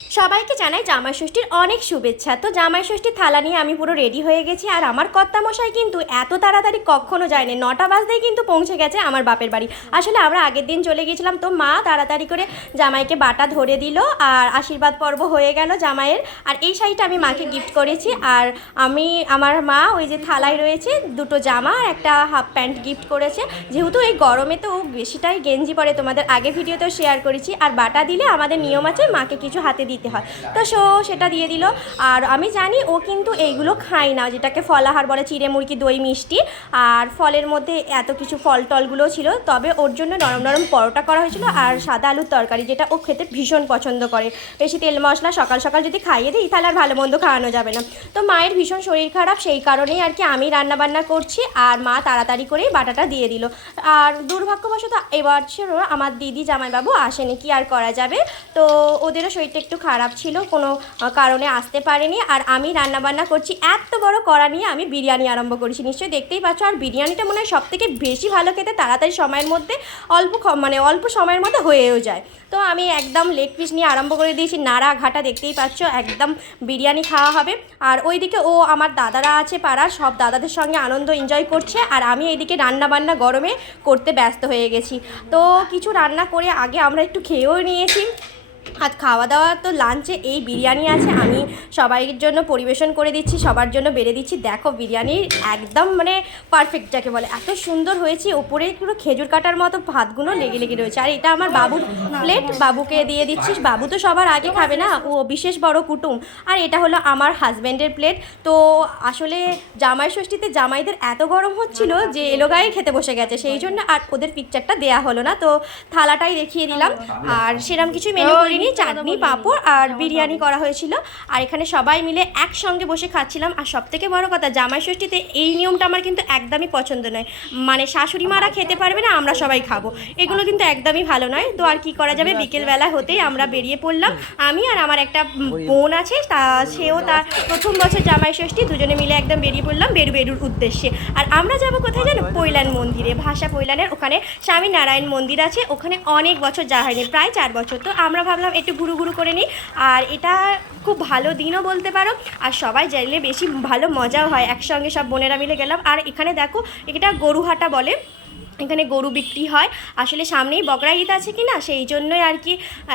সবাইকে জানাই জামাই ষষ্ঠীর অনেক শুভেচ্ছা। তো জামাই ষষ্ঠীর থালা নিয়ে আমি পুরো রেডি হয়ে গেছি, আর আমার কর্তামশাই কিন্তু এত তাড়াতাড়ি কখনো যায়নি, 9টা বাজতেই কিন্তু পৌঁছে গেছে আমার বাপের বাড়ি। আসলে আমরা আগের দিন চলে গিয়েছিলাম, তো মা তাড়াতাড়ি করে জামাইকে বাটা ধরে দিল আর আশীর্বাদ পর্ব হয়ে গেল জামাইয়ের। আর এই শাড়িটা আমি মাকে গিফট করেছি, আর আমার মা ওই যে থালায় রয়েছে দুটো জামা আর একটা হাফ প্যান্ট গিফট করেছে। যেহেতু এই গরমে তো বেশিটাই গেঞ্জি পরে, তোমাদের আগে ভিডিওতেও শেয়ার করেছি। আর বাটা দিলে আমাদের নিয়ম আছে মাকে কিছু হাতে দিতে হয়, তো সেটা দিয়ে দিল। আর আমি জানি ও কিন্তু এইগুলো খায় না, যেটাকে ফলাহার বলে, চিড়ে মুরগি দই মিষ্টি, আর ফলের মধ্যে এত কিছু ফল টলগুলো ছিল। তবে ওর জন্য নরম নরম পরোটা করা হয়েছিল আর সাদা আলুর তরকারি, যেটা ও খেতে ভীষণ পছন্দ করে। বেশি তেল মশলা সকাল সকাল যদি খাইয়ে দিই তাহলে আর ভালো মন্দ খাওয়ানো যাবে না। তো মায়ের ভীষণ শরীর খারাপ, সেই কারণেই আর কি আমি রান্নাবান্না করছি, আর মা তাড়াতাড়ি করেই বাটাটা দিয়ে দিল। আর দুর্ভাগ্যবশত এবার ছিল আমার দিদি জামাইবাবু আসেনি, কি আর করা যাবে। তো ওদেরও শরীরটা একটু খারাপ ছিল, কোনো কারণে আসতে পারেনি। আর আমি রান্নাবান্না করছি, এত বড় কড়া নিয়ে আমি বিরিয়ানি আরম্ভ করেছি, নিশ্চয়ই দেখতেই পাচ্ছ। আর বিরিয়ানিটা মনে হয় সবথেকে বেশি ভালো খেতে, তাড়াতাড়ি সময়ের মধ্যে অল্প সময়ের মধ্যে হয়েও যায়। তো আমি একদম লেগ পিস নিয়ে আরম্ভ করে দিয়েছি, নাড়া ঘাটা দেখতেই পাচ্ছ, একদম বিরিয়ানি খাওয়া হবে। আর ওইদিকে আমার দাদারা আছে পাড়ার, সব দাদাদের সঙ্গে আনন্দ এনজয় করছে, আর আমি এইদিকে রান্নাবান্না গরমে করতে ব্যস্ত হয়ে গেছি। তো কিছু রান্না করে আগে আমরা একটু খেয়েও নিয়েছি। আর খাওয়া দাওয়া তো লাঞ্চে এই বিরিয়ানি আছে, আমি সবাইয়ের জন্য পরিবেশন করে দিচ্ছি, সবার জন্য বেড়ে দিচ্ছি। দেখো বিরিয়ানির একদম মানে পারফেক্ট যাকে বলে, এত সুন্দর হয়েছে। ওপরে পুরো খেজুর কাটার মতো ভাতগুলো লেগে লেগে রয়েছে। আর এটা আমার বাবুর প্লেট, বাবুকে দিয়ে দিচ্ছি। বাবু তো সবার আগে খাবে না, ও বিশেষ বড় কুটুম। আর এটা হলো আমার হাজব্যান্ডের প্লেট। তো আসলে জামাই ষষ্ঠীতে জামাইদের এত গরম হচ্ছিল যে এলোগায়ে খেতে বসে গেছে, সেই জন্য আর ওদের পিকচারটা দেয়া হলো না, তো থালাটাই দেখিয়ে দিলাম। আর সেরকম কিছুই মেনু করিনি, চাটনি পাঁপড় আর বিরিয়ানি করা হয়েছিল। আর এখানে সবাই মিলে একসঙ্গে বসে খাচ্ছিলাম। আর সবথেকে বড় কথা, জামাই ষষ্ঠীতে এই নিয়মটা আমার কিন্তু একদমই পছন্দ নয়, মানে শাশুড়ি মারা খেতে পারবে না, আমরা সবাই খাবো, এগুলো কিন্তু একদমই ভালো নয়। তো আর কি করা যাবে, বিকেলবেলা হতেই আমরা বেরিয়ে পড়লাম। আমি আর আমার একটা বোন আছে, সেও তার প্রথম বছর জামাই ষষ্ঠী, দুজনে মিলে একদম বেরিয়ে পড়লাম বেরুর উদ্দেশ্যে। আর আমরা যাবো কোথায় জানো, পৈলান মন্দিরে। ভাষা পৈলানের ওখানে স্বামী নারায়ণ মন্দির আছে, ওখানে অনেক বছর যাওয়া হয়নি, প্রায় 4 বছর। তো আমরা ভাবলাম একটু ঘুরু করে নিই। আর এটা খুব ভালো দিনও বলতে পারো, আর সবাই চাইলে বেশি ভালো মজাও হয়, একসঙ্গে সব বোনেরা মিলে গেলাম। আর এখানে দেখো, এটা গরুহাটা বলে, এখানে গরু বিক্রি হয়। আসলে সামনেই বকরা ঈদ আছে কি না, সেই জন্যই আর কি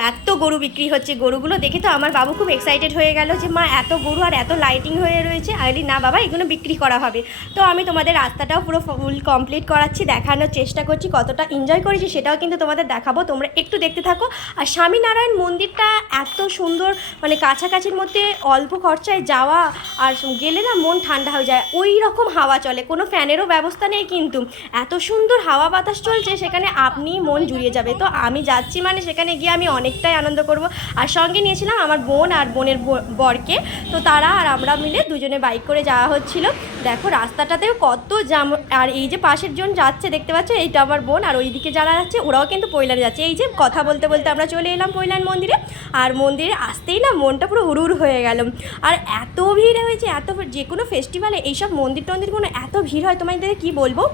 এত গরু বিক্রি হচ্ছে। গরুগুলো দেখে তো আমার বাবু খুব এক্সাইটেড হয়ে গেল যে মা এত গরু আর এত লাইটিং হয়ে রয়েছে। আইলি না বাবা, এগুলো বিক্রি করা হবে। তো আমি তোমাদের রাস্তাটাও পুরো ফুল কমপ্লিট করাচ্ছি, দেখানোর চেষ্টা করছি কতটা এনজয় করেছি, সেটাও কিন্তু তোমাদের দেখাবো, তোমরা একটু দেখতে থাকো। আর স্বামীনারায়ণ মন্দিরটা এত সুন্দর, মানে কাছাকাছির মধ্যে অল্প খরচায় যাওয়া, আর গেলে না মন ঠান্ডা হয়ে যায়। ওই রকম হাওয়া চলে, কোনো ফ্যানেরও ব্যবস্থা নেই, কিন্তু এত সুন্দর হাওয়া বাতাস চলছে, সেখানে আপনি মন জুড়িয়ে যাবে। তো আমি যাচ্ছি মানে সেখানে গিয়ে আমি অনেকটাই আনন্দ করব। আর সঙ্গে নিয়েছিলাম আমার বোন আর বোনের বরকে, তো তারা আর আমরা মিলে দুজনে বাইক করে যাওয়া হচ্ছিল। দেখো রাস্তাটাতেও কত জাম। আর এই যে পাশের জন যাচ্ছে দেখতে পাচ্ছ, এইটা আমার বোন, আর ওইদিকে যারা যাচ্ছে ওরাও কিন্তু পৈলানে যাচ্ছে। এই যে কথা বলতে বলতে আমরা চলে এলাম পৈলান মন্দিরে। আর মন্দিরে আসতেই না মনটা পুরো হুড় হয়ে গেল। আর এত ভিড় হয়েছে, যে কোনো ফেস্টিভ্যালে এইসব মন্দির টন্দিরগুলো এত ভিড় হয়, তোমাদের কি বলবো।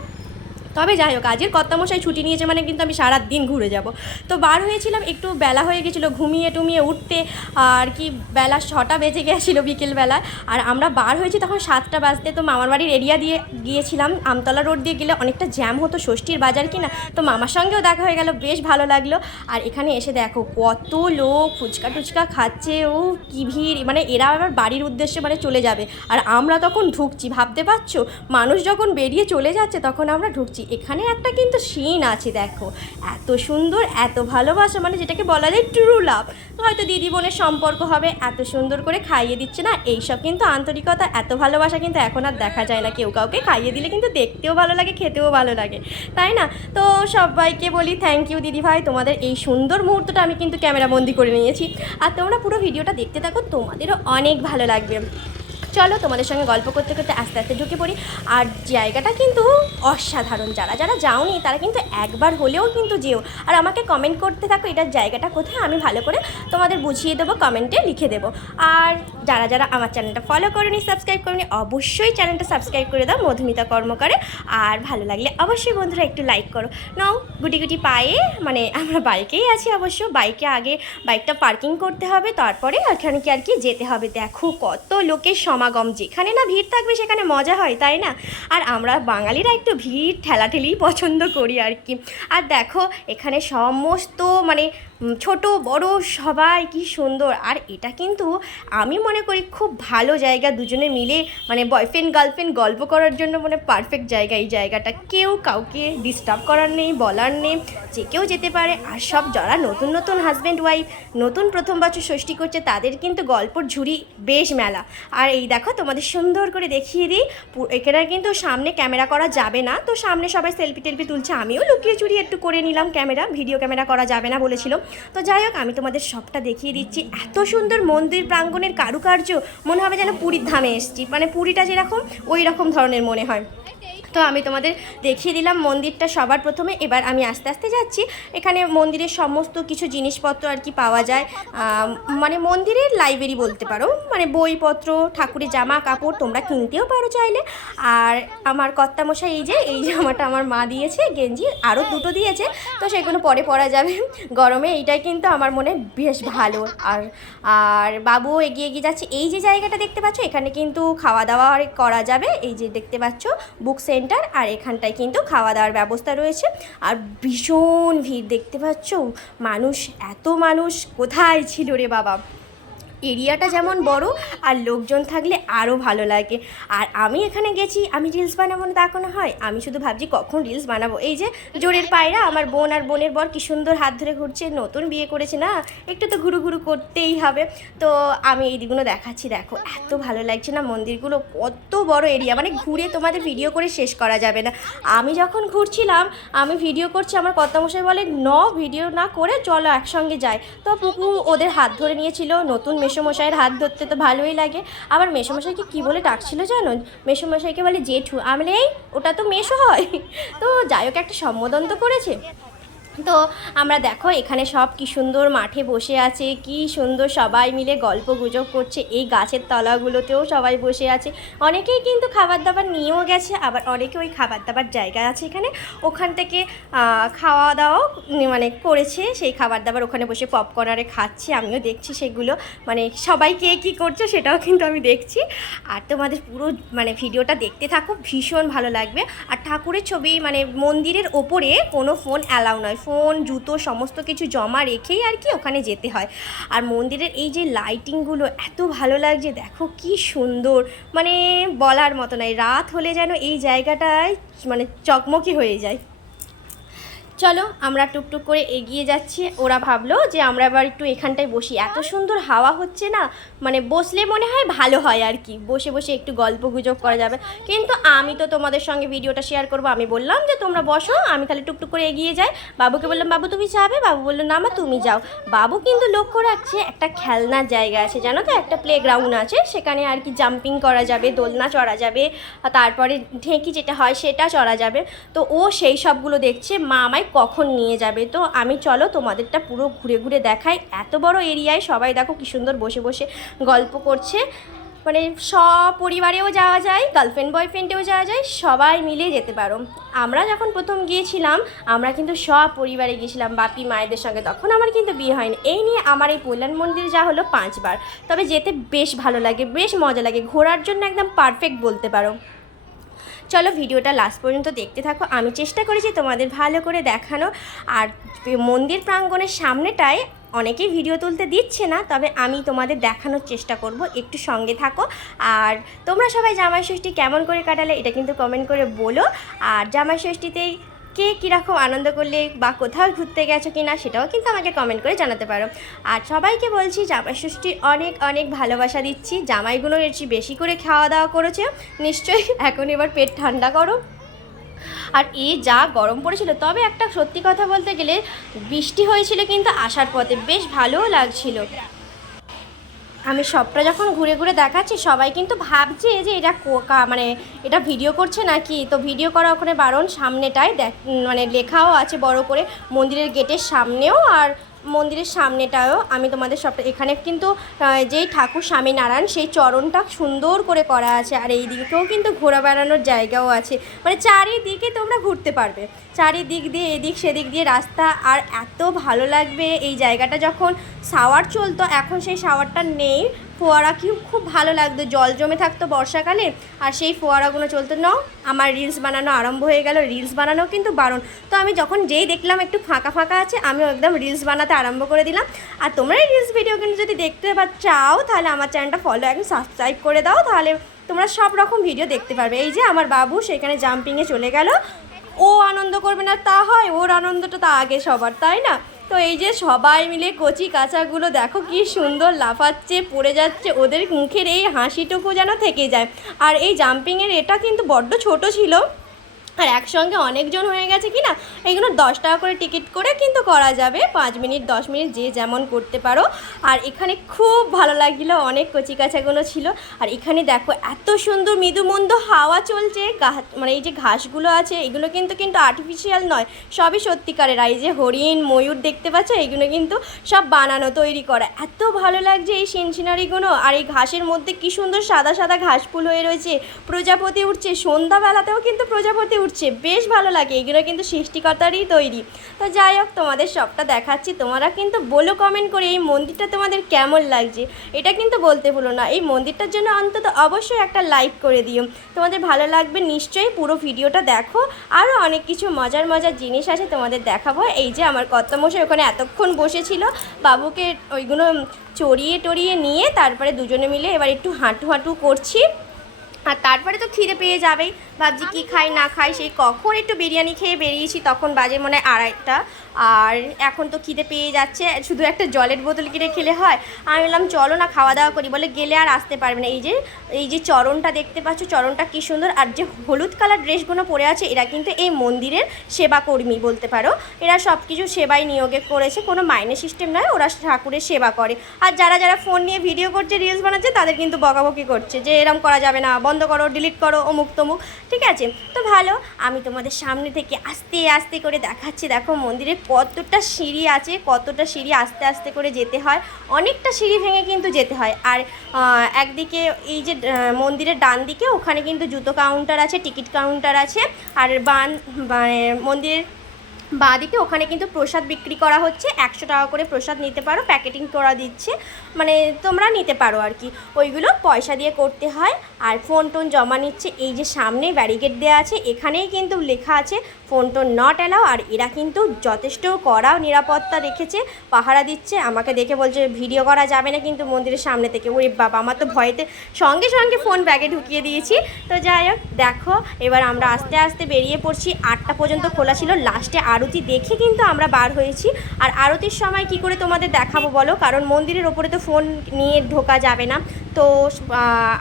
তবে যাই হোক, আজকের কর্তামশাই ছুটি নিয়েছে মানে কিন্তু আমি সারা দিন ঘুরে যাব। তো বার হয়েছিলাম, একটু বেলা হয়ে গেছিলো ঘুমিয়ে টুমিয়ে উঠতে, আর কি বেলা 6টা বেজে গেছিলো বিকেলবেলা। আর আমরা বার হয়েছি তখন 7টা বাজতে। তো মামার বাড়ির এরিয়া দিয়ে গিয়েছিলাম, আমতলা রোড দিয়ে গেলে অনেকটা জ্যাম হতো, ষষ্ঠীর বাজার কিনা। তো মামার সঙ্গেও দেখা হয়ে গেল, বেশ ভালো লাগলো। আর এখানে এসে দেখো কত লোক ফুচকা টুচকা খাচ্ছে, ও কি ভিড়, মানে এরা আবার বাড়ির উদ্দেশ্যে মানে চলে যাবে, আর আমরা তখন ঢুকছি। ভাবতে পারছো, মানুষ যখন বেরিয়ে চলে যাচ্ছে তখন আমরা ঢুকছি। এখানে একটা কিন্তু সিন আছে, দেখো এত সুন্দর, এত ভালোবাসা, মানে যেটাকে বলা যায় ট্রু লাভ। হয়তো দিদি বোনের সম্পর্ক হবে, এত সুন্দর করে খাইয়ে দিচ্ছে না, এইসব কিন্তু আন্তরিকতা, এত ভালোবাসা কিন্তু এখন আর দেখা যায় না। কেউ কাউকে খাইয়ে দিলে কিন্তু দেখতেও ভালো লাগে, খেতেও ভালো লাগে, তাই না? তো সবাইকে বলি থ্যাংক ইউ দিদি ভাই, তোমাদের এই সুন্দর মুহূর্তটা আমি কিন্তু ক্যামেরা বন্দি করে নিয়েছি। আর তোমরা পুরো ভিডিওটা দেখতে থাকো, তোমাদেরও অনেক ভালো লাগবে। চলো তোমাদের সঙ্গে গল্প করতে করতে আস্তে আস্তে ঢুকে পড়ি। আর জায়গাটা কিন্তু অসাধারণ, যারা যারা যাওনি তারা কিন্তু একবার হলেও কিন্তু যেও, আর আমাকে কমেন্ট করতে থাকো এটার জায়গাটা কোথায়, আমি ভালো করে তোমাদের বুঝিয়ে দেবো, কমেন্টে লিখে দেবো। আর যারা যারা আমার চ্যানেলটা ফলো করোনি, সাবস্ক্রাইব করোনি, অবশ্যই চ্যানেলটা সাবস্ক্রাইব করে দাও মধুমিতা কর্মকারে। আর ভালো লাগলে অবশ্যই বন্ধুরা একটু লাইক করো। নাও গুটি গুটি পায়ে, মানে আমরা বাইকেই আছি অবশ্য, বাইকে আগে বাইকটা পার্কিং করতে হবে, তারপরে ওখানে কি আর কি যেতে হবে। দেখো কত লোকের সমাগম, যেখানে না ভিড় থাকবে সেখানে মজা হয়, তাই না? আর আমরা বাঙালিরা একটু ভিড় ঠেলাঠেলি পছন্দ করি আর কি। আর দেখো এখানে সমস্ত মানে ছোট বড় সবাই কি সুন্দর। আর এটা কিন্তু আমি মনে করি খুব ভালো জায়গা, দুজনে মিলে মানে বয়ফ্রেন্ড গার্লফ্রেন্ড গল্প করার জন্য মানে পারফেক্ট জায়গা এই জায়গাটা। কেউ কাউকে ডিস্টার্ব করার নেই, বলার নেই, যে কেউ যেতে পারে। আর সব যারা নতুন নতুন হাজব্যান্ড ওয়াইফ নতুন প্রথম বছর ষষ্ঠী করছে তাদের কিন্তু গল্পর ঝুড়ি বেশ মেলা। আর এই দেখো তোমাদের সুন্দর করে দেখিয়ে দিই, এখানে কিন্তু সামনে ক্যামেরা করা যাবে না, তো সামনে সবাই সেলফি টেলফি তুলছে, আমিও লুকিয়ে চুরি একটু করে নিলাম ক্যামেরা, ভিডিও ক্যামেরা করা যাবে না বলেছিল। তো যাই হোক আমি তোমাদের সবটা দেখিয়ে দিচ্ছি। এত সুন্দর মন্দির প্রাঙ্গণের কারুকার্য, মনে হবে যেন পুরীর ধামে এসেছি, মানে পুরীটা যেরকম ওই রকম ধরনের মনে হয়। তো আমি তোমাদের দেখিয়ে দিলাম মন্দিরটা সবার প্রথমে। এবার আমি আস্তে আস্তে যাচ্ছি, এখানে মন্দিরের সমস্ত কিছু জিনিসপত্র আর কি পাওয়া যায়, মানে মন্দিরের লাইব্রেরি বলতে পারো, মানে বইপত্র, ঠাকুরের জামা কাপড় তোমরা কিনতেও পারো চাইলে। আর আমার কর্তামশাই এই যে এই জামাটা আমার মা দিয়েছে, গেঞ্জি আরও দুটো দিয়েছে, তো সেগুলো পরে পরা যাবে গরমে, এইটাই কিন্তু আমার মনে বেশ ভালো। আর আর বাবু এগিয়ে এগিয়ে যাচ্ছে। এই যে জায়গাটা দেখতে পাচ্ছ এখানে কিন্তু খাওয়া দাওয়া করা যাবে, এই যে দেখতে পাচ্ছ বুক সেন্টার, আর এখানটায় কিন্তু খাওয়া দাওয়ার ব্যবস্থা রয়েছে। আর ভীষণ ভিড় দেখতে পাচ্ছ, মানুষ, এত মানুষ কোথায় ছিল রে বাবা। এরিয়াটা যেমন বড় আর লোকজন থাকলে আরও ভালো লাগে। আর আমি এখানে গেছি, আমি রিলস বানাবো না তা কোনো হয়, আমি শুধু ভাবছি কখন রিলস বানাবো। এই যে জোরের পায়রা আমার বোন আর বোনের বর কি সুন্দর হাত ধরে ঘুরছে, নতুন বিয়ে করেছে না, একটু তো ঘুরু ঘুরু করতেই হবে। তো আমি এই দিকগুলো দেখাচ্ছি, দেখো এত ভালো লাগছে না মন্দিরগুলো, কত বড় এরিয়া, মানে ঘুরে তোমাদের ভিডিও করে শেষ করা যাবে না। আমি যখন ঘুরছিলাম আমি ভিডিও করছি, আমার কর্তামশাই বলে ভিডিও না করে চলো একসঙ্গে যাই। তো পুপু ওদের হাত ধরে নিয়েছিল, নতুন মেসোমশাইয়ের হাত ধরতে তো ভালোই লাগে। আবার মেসোমশাইকে কী বলে ডাকছিল জানো, মেসোমশাইকে বলে জেঠু, আমি এই ওটা তো মেসো হয়। তো যাই হোক একটা সম্বোধন তো করেছে। তো আমরা দেখো এখানে সব কি সুন্দর মাঠে বসে আছে, কি সুন্দর সবাই মিলে গল্প গুজব করছে, এই গাছের তলাগুলোতেও সবাই বসে আছে। অনেকেই কিন্তু খাবার দাবার নিয়েও গেছে, আবার অনেকে ওই খাবার দাবার জায়গা আছে এখানে, ওখান থেকে খাওয়া দাওয়াও মানে করেছে, সেই খাবার দাবার ওখানে বসে পপকর্নারে খাচ্ছে, আমিও দেখছি সেগুলো, মানে সবাই কে কী করছে সেটাও কিন্তু আমি দেখছি। আর তোমাদের পুরো মানে ভিডিওটা দেখতে থাকো, ভীষণ ভালো লাগবে। আর ঠাকুরের ছবি মানে মন্দিরের ওপরে কোনো ফোন অ্যালাউ নয়, ফোন জুতো সমস্ত কিছু জমা রেখেই আর কি ওখানে যেতে হয়। আর মন্দিরের এই যে লাইটিংগুলো এত ভালো লাগছে, দেখো কি সুন্দর, মানে বলার মতো নয়, রাত হলে যেন এই জায়গাটায় মানে চকমকি হয়ে যায়। চলো আমরা টুকটুক করে এগিয়ে যাচ্ছি। ওরা ভাবলো যে আমরা আবার একটু এখানটায় বসি, এত সুন্দর হাওয়া হচ্ছে না, মানে বসলে মনে হয় ভালো হয় আর কি, বসে বসে একটু গল্প গুজব করা যাবে। কিন্তু আমি তো তোমাদের সঙ্গে ভিডিওটা শেয়ার করবো, আমি বললাম যে তোমরা বসো, আমি তাহলে টুকটুক করে এগিয়ে যাই। বাবুকে বললাম বাবু তুমি যাবে, বাবু বললো না মা তুমি যাও। বাবু কিন্তু লক্ষ্য রাখছে একটা খেলনার জায়গা আছে জানো তো, একটা প্লেগ্রাউন্ড আছে, সেখানে আর কি জাম্পিং করা যাবে, দোলনা চড়া যাবে, তারপরে ঢেঁকি যেটা হয় সেটা চড়া যাবে। তো ও সেই সবগুলো দেখছে, মা আমায় কখন নিয়ে যাবে। তো আমি চলো তোমাদেরটা পুরো ঘুরে ঘুরে দেখাই। এত বড় এরিয়ায় সবাই দেখো কি সুন্দর বসে বসে গল্প করছে, মানে সপরিবারেও যাওয়া যায়, গার্লফ্রেন্ড বয়ফ্রেন্ডেও যাওয়া যায়, সবাই মিলে যেতে পারো। আমরা যখন প্রথম গিয়েছিলাম আমরা কিন্তু সপরিবারে গিয়েছিলাম বাপি মায়েদের সঙ্গে, তখন আমার কিন্তু বিয়ে হয়নি। এই নিয়ে আমার এই কল্যাণ মন্দিরে যাওয়া হলো 5 বার, তবে যেতে বেশ ভালো লাগে, বেশ মজা লাগে, ঘোরার জন্য একদম পারফেক্ট বলতে পারো। চলো ভিডিওটা লাস্ট পর্যন্ত দেখতে থাকো, আমি চেষ্টা করেছি তোমাদের ভালো করে দেখানো। আর মন্দির প্রাঙ্গণের সামনেটায় অনেকেই ভিডিও তুলতে দিচ্ছে না, তবে আমি তোমাদের দেখানোর চেষ্টা করব, একটু সঙ্গে থাকো। আর তোমরা সবাই জামাই ষষ্ঠী কেমন করে কাটালে এটা কিন্তু কমেন্ট করে বলো। আর জামাই ষষ্ঠীতেই কে কীরকম আনন্দ করলে বা কোথাও ঘুরতে গেছো কি না সেটাও কিন্তু আমাকে কমেন্ট করে জানাতে পারো। আর সবাইকে বলছি জামাই ষষ্ঠীর অনেক অনেক ভালোবাসা দিচ্ছি, জামাইগুলো এর বেশি করে খাওয়া দাওয়া করেছে নিশ্চয়ই, এখন এবার পেট ঠান্ডা করো। আর যা গরম পড়েছিল, তবে একটা সত্যি কথা বলতে গেলে বৃষ্টি হয়েছিল কিন্তু আসার পথে বেশ ভালোও লাগছিল। আমি সবটা যখন ঘুরে ঘুরে দেখাচ্ছি সবাই কিন্তু ভাবছে যে এটা মানে এটা ভিডিও করছে নাকি। তো ভিডিও করা ওখানে বারণ, সামনেটায় মানে লেখাও আছে বড় করে মন্দিরের গেটের সামনেও আর মন্দিরের সামনেটাও। আমি তোমাদের সবটা এখানে কিন্তু যেই ঠাকুর স্বামীনারায়ণ সেই চরণটা সুন্দর করে করা আছে। আর এই দিকেও কিন্তু ঘোরা বেড়ানোর জায়গাও আছে, মানে চারিদিকে তোমরা ঘুরতে পারবে, চারিদিক দিয়ে এদিক সেদিক দিয়ে রাস্তা। আর এত ভালো লাগবে এই জায়গাটা। যখন শাওয়ার চলতো, এখন সেই শাওয়ারটা নেই, ফোয়ারা কি খুব ভালো লাগতো, জল জমে থাকতো বর্ষাকালে আর সেই ফোয়ারাগুলো চলতো। নাও আমার রিলস বানানো আরম্ভ হয়ে গেল। রিলস বানানো কিন্তু বারণ। তো আমি যখন যেই দেখলাম একটু ফাঁকা ফাঁকা আছে, আমিও একদম রিলস বানাতে আরম্ভ করে দিলাম। আর তোমরা এই রিলস ভিডিও কিন্তু যদি দেখতে চাও তাহলে আমার চ্যানেলটা ফলো একদম সাবস্ক্রাইব করে দাও, তাহলে তোমরা সব রকম ভিডিও দেখতে পারবে। এই যে আমার বাবু সেখানে জাম্পিংয়ে চলে গেল, ও আনন্দ করবে না তা হয়, ওর আনন্দটা তা আগে সবার, তাই না? তো এই যে সবাই মিলে কচি কাচাগুলো দেখো কি সুন্দর লাফাচ্ছে, পড়ে যাচ্ছে, ওদের মুখের এই হাসিটুকু যেন থেকে যায়। আর এই জাম্পিংয়ের এটা কিন্তু বড্ড ছোট ছিল, আর একসঙ্গে অনেকজন হয়ে গেছে কি না, এইগুলো 10 টাকা করে টিকিট করে কিন্তু করা যাবে, 5 মিনিট 10 মিনিট যে যেমন করতে পারো। আর এখানে খুব ভালো লাগছিলো, অনেক কচিকাচাগুলো ছিল। আর এখানে দেখো এত সুন্দর মৃদুমন্দ হাওয়া চলছে, মানে এই যে ঘাসগুলো আছে এগুলো কিন্তু আর্টিফিশিয়াল নয়, সবই সত্যিকারের। আর এই যে হরিণ ময়ূর দেখতে পাচ্ছ, এইগুলো কিন্তু সব বানানো তৈরি করা। এত ভালো লাগছে এই সিনারিগুলো। আর এই ঘাসের মধ্যে কি সুন্দর সাদা সাদা ঘাস ফুল হয়ে রয়েছে, প্রজাপতি উঠছে, সন্ধ্যাবেলাতেও কিন্তু প্রজাপতি উঠছে, বেশ ভালো লাগে। এগুলো কিন্তু সৃষ্টিকর্তারই তৈরি। তো যাই হোক, তোমাদের সবটা দেখাচ্ছি, তোমরা কিন্তু বলো কমেন্ট করে এই মন্দিরটা তোমাদের কেমন লাগছে, এটা কিন্তু বলতে ভুলো না। এই মন্দিরটার জন্য অন্তত অবশ্যই একটা লাইক করে দিও, তোমাদের ভালো লাগবে নিশ্চয়ই। পুরো ভিডিওটা দেখো, আরও অনেক কিছু মজার মজার জিনিস আছে তোমাদের দেখাবো। এই যে আমার কর্তামশাই ওখানে এতক্ষণ বসেছিল, বাবুকে ওইগুলো চড়িয়ে টড়িয়ে নিয়ে তারপরে দুজনে মিলে এবার একটু হাঁটু হাঁটু করছি। আর তারপরে তো খিদে পেয়ে যাবেই, ভাবছি কী খাই না খাই। সেই কখন একটু বিরিয়ানি খেয়ে বেরিয়েছি, তখন বাজে মনে হয় 2:30। আর এখন তো খিদে পেয়ে যাচ্ছে, শুধু একটা জলের বোতল কিনে খেলে হয়। আমি বললাম চলো না খাওয়া দাওয়া করি, বলে গেলে আর আসতে পারবে না। এই যে চরণটা দেখতে পাচ্ছ, চরণটা কী সুন্দর। আর যে হলুদ কালার ড্রেসগুলো পরে আছে, এরা কিন্তু এই মন্দিরের সেবাকর্মী বলতে পারো। এরা সব কিছু সেবায় নিয়োগে করেছে, কোনো মাইনে সিস্টেম নয়, ওরা ঠাকুরের সেবা করে। আর যারা যারা ফোন নিয়ে ভিডিও করছে, রিলস বানাচ্ছে, তাদের কিন্তু বকাবকি করছে যে এরম করা যাবে না, বন্ধ করো, ডিলিট করো, অমুক তমুক। ঠিক আছে, তো ভালো, আমি তোমাদের সামনে থেকে আস্তে আস্তে করে দেখাচ্ছি। দেখো মন্দিরে কতটা সিঁড়ি আছে, কতটা সিঁড়ি আস্তে আস্তে করে যেতে হয়, অনেকটা সিঁড়ি ভেঙে কিন্তু যেতে হয়। আর একদিকে এই যে মন্দিরের ডান দিকে ওখানে কিন্তু জুতো কাউন্টার আছে, টিকিট কাউন্টার আছে। আর মানে মন্দিরের বাঁ দিকে ওখানে কিন্তু প্রসাদ বিক্রি করা হচ্ছে, 100 টাকা করে প্রসাদ নিতে পারো, প্যাকেটিং করা দিচ্ছে, মানে তোমরা নিতে পারো আর কি। ওইগুলো পয়সা দিয়ে করতে হয়। আর ফোন টোন জমা নিচ্ছে। এই যে সামনে ব্যারিকেড দেওয়া আছে, এখানেই কিন্তু লেখা আছে ফোন টোন নট অ্যালাউ। আর এরা কিন্তু যথেষ্ট কড়া নিরাপত্তা রেখেছে, পাহারা দিচ্ছে। আমাকে দেখে বলছে ভিডিও করা যাবে না কিন্তু মন্দিরের সামনে থেকে। ওরে বাবা, আমার তো ভয়েতে সঙ্গে সঙ্গে ফোন ব্যাগে ঢুকিয়ে দিয়েছি। তো যাই হোক, দেখো এবার আমরা আস্তে আস্তে বেরিয়ে পড়ছি। 8টা পর্যন্ত খোলা ছিল, লাস্টে আরতি দেখে কিন্তু আমরা বার হয়েছি। আর আরতির সময় কি করে তোমাদের দেখাবো বলো, কারণ মন্দিরের ওপরে তো ফোন নিয়ে ঢোকা যাবে না। তো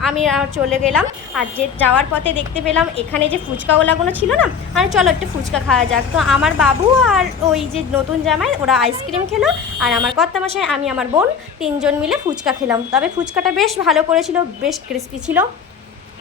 আমি চলে গেলাম। আর যে যাওয়ার পথে দেখতে পেলাম এখানে যে ফুচকাওয়ালাগুলো ছিল না, আর চলো একটু ফুচকা খাওয়া যাক। তো আমার বাবু আর ওই যে নতুন জামাই ওরা আইসক্রিম খেলো, আর আমার কর্তামশাই, আমি, আমার বোন 3জন মিলে ফুচকা খেলাম। তবে ফুচকাটা বেশ ভালো করেছিল, বেশ ক্রিস্পি ছিল,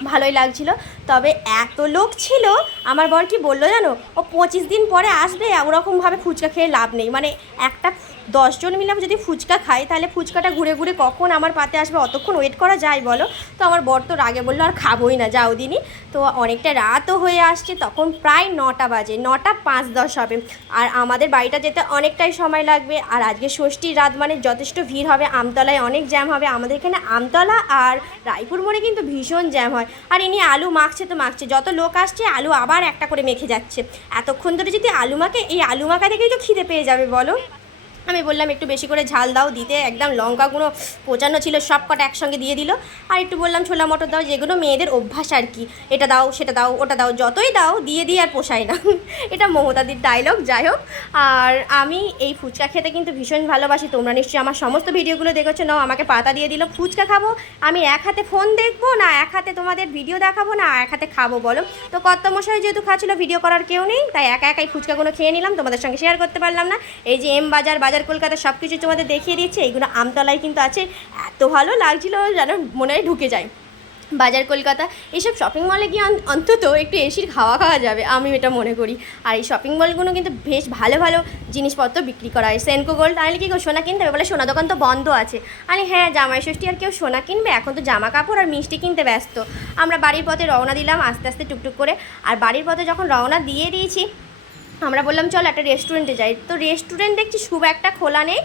ভালোই লাগছিল। তবে এত লোক ছিল, আমার বর কি বললো জানো, ও 25 দিন পরে আসবে, ওরকমভাবে ফুচকা খেয়ে লাভ নেই। মানে একটা 10 জন মিলে যদি ফুচকা খাই, তাহলে ফুচকাটা ঘুরে ঘুরে কখন আমার পাতে আসবে, অতক্ষণ ওয়েট করা যায় বলো? তো আমার বর তো রাগে বললো আর খাবোই না, যাও দিনই। তো অনেকটা রাতও হয়ে আসছে, তখন প্রায় 9টা বাজে, 9টা 5-10 হবে। আর আমাদের বাড়িটা যেতে অনেকটাই সময় লাগবে। আর আজকে ষষ্ঠীর রাত, মানে যথেষ্ট ভিড় হবে, আমতলায় অনেক জ্যাম হবে। আমাদের এখানে আমতলা আর রায়পুর মোড়ে কিন্তু ভীষণ জ্যাম হয়। আর ইনি আলু মাখছে তো মাখছে, যত লোক আসছে আলু আবার একটা করে মেখে যাচ্ছে। এতক্ষণ ধরে যদি আলু মাখে, এই আলু মাখা থেকেই তো খিদে পেয়ে যাবে বলো। আমি বললাম একটু বেশি করে ঝাল দাও, দিতে একদম লঙ্কাগুলো কোচানো ছিল, সব কটা একসঙ্গে দিয়ে দিল। আর একটু বললাম ছোলা মটর দাও, যেগুলো মেয়েদের অভ্যাস আর কি, এটা দাও সেটা দাও ওটা দাও, যতই দাও দিয়ে দিয়ে আর পোষায় না। এটা মমতাদির ডায়লগ। যাই হোক, আর আমি এই ফুচকা খেতে কিন্তু ভীষণ ভালোবাসি। তোমরা নিশ্চয়ই আমার সমস্ত ভিডিওগুলো দেখেছো। নাও, আমাকে পাতা দিয়ে দিল, ফুচকা খাবো। আমি এক হাতে ফোন দেখবো না, এক হাতে তোমাদের ভিডিও দেখাবো না, এক হাতে খাবো বলো? তো কর্তামশাই যেহেতু খাচ্ছিল, ভিডিও করার কেউ নেই, তাই একা একাই ফুচকাগুলো খেয়ে নিলাম, তোমাদের সঙ্গে শেয়ার করতে পারলাম না। এই যে এম বাজার বাজার কলকাতা সব কিছু তোমাদের দেখিয়ে দিচ্ছি। এইগুলো আমতলায় কিন্তু আছে, এত ভালো লাগছিলো যেন মনে হয় ঢুকে যায়। বাজার কলকাতা এইসব শপিং মলে গিয়ে অন্তত একটু এসির হাওয়া খাওয়া যাবে, আমি এটা মনে করি। আর এই শপিং মলগুলো কিন্তু বেশ ভালো ভালো জিনিসপত্র বিক্রি করা হয়। সেনকো গোল্ড তাহলে কি সোনা কিনতে হবে, বলে সোনা দোকান তো বন্ধ আছে। আরে হ্যাঁ, জামাই ষষ্ঠী আর কেউ সোনা কিনবে, এখন তো জামা কাপড় আর মিষ্টি কিনতে ব্যস্ত। আমরা বাড়ির পথে রওনা দিলাম আস্তে আস্তে টুকটুক করে। আর বাড়ির পথে যখন রওনা দিয়ে দিয়েছি, আমরা বললাম চল একটা রেস্টুরেন্টে যাই। তো রেস্টুরেন্ট দেখছি খুব একটা খোলা নেই,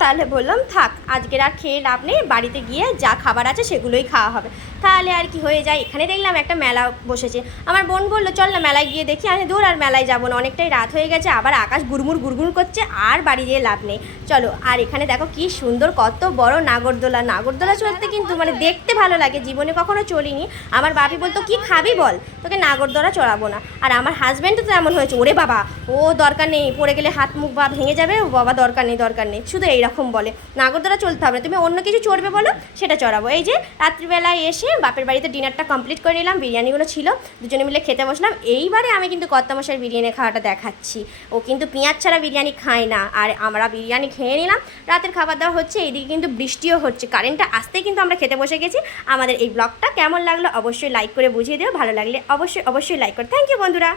তাহলে বললাম থাক, আজকের আর খেয়ে লাভ নেই, বাড়িতে গিয়ে যা খাবার আছে সেগুলোই খাওয়া হবে। তাহলে আর কি হয়ে যায়, এখানে দেখলাম একটা মেলা বসেছে। আমার বোন বললো চল না মেলায় গিয়ে দেখি। আমি দূর আর মেলায় যাবো না, অনেকটাই রাত হয়ে গেছে, আবার আকাশ গুড়গুড় করছে, আর বাড়ি যেয়ে লাভ নেই, চলো। আর এখানে দেখো কি সুন্দর, কত বড় নাগরদোলা। নাগরদোলা চড়তে কিন্তু মানে দেখতে ভালো লাগে, জীবনে কখনো চলিনি। আমার বাপি বলতো কি খাবি বল, তোকে নাগরদোলা চড়াবো না। আর আমার হাজব্যান্ডও তো এমন হয়েছে, ওরে বাবা ও দরকার নেই, পড়ে গেলে হাত মুখ বা ভেঙে যাবে, ও বাবা দরকার নেই, শুধু এইরকম বলে। নাগরদোলা চলতে হবে না, তুমি অন্য কিছু চড়বে বলো, সেটা চড়াবো। এই যে রাত্রিবেলায় এসে বাপের বাড়িতে ডিনারটা কমপ্লিট করে নিলাম, বিরিয়ানিগুলো ছিল, দুজনে মিলে খেতে বসলাম। এইবারে আমি কিন্তু কর্তামশাইয়ের বিরিয়ানি খাওয়াটা দেখাচ্ছি, ও কিন্তু পেঁয়াজ ছাড়া বিরিয়ানি খায় না। আর আমরা বিরিয়ানি খেয়ে নিলাম, রাতের খাবার দাওয়া হচ্ছে, এইদিকে কিন্তু বৃষ্টিও হচ্ছে, কারেন্টটা আসতেই কিন্তু আমরা খেতে বসে গেছি। আমাদের এই ব্লগটা কেমন লাগলো অবশ্যই লাইক করে বুঝিয়ে দিও, ভালো লাগলে অবশ্যই লাইক করো। থ্যাংক ইউ বন্ধুরা।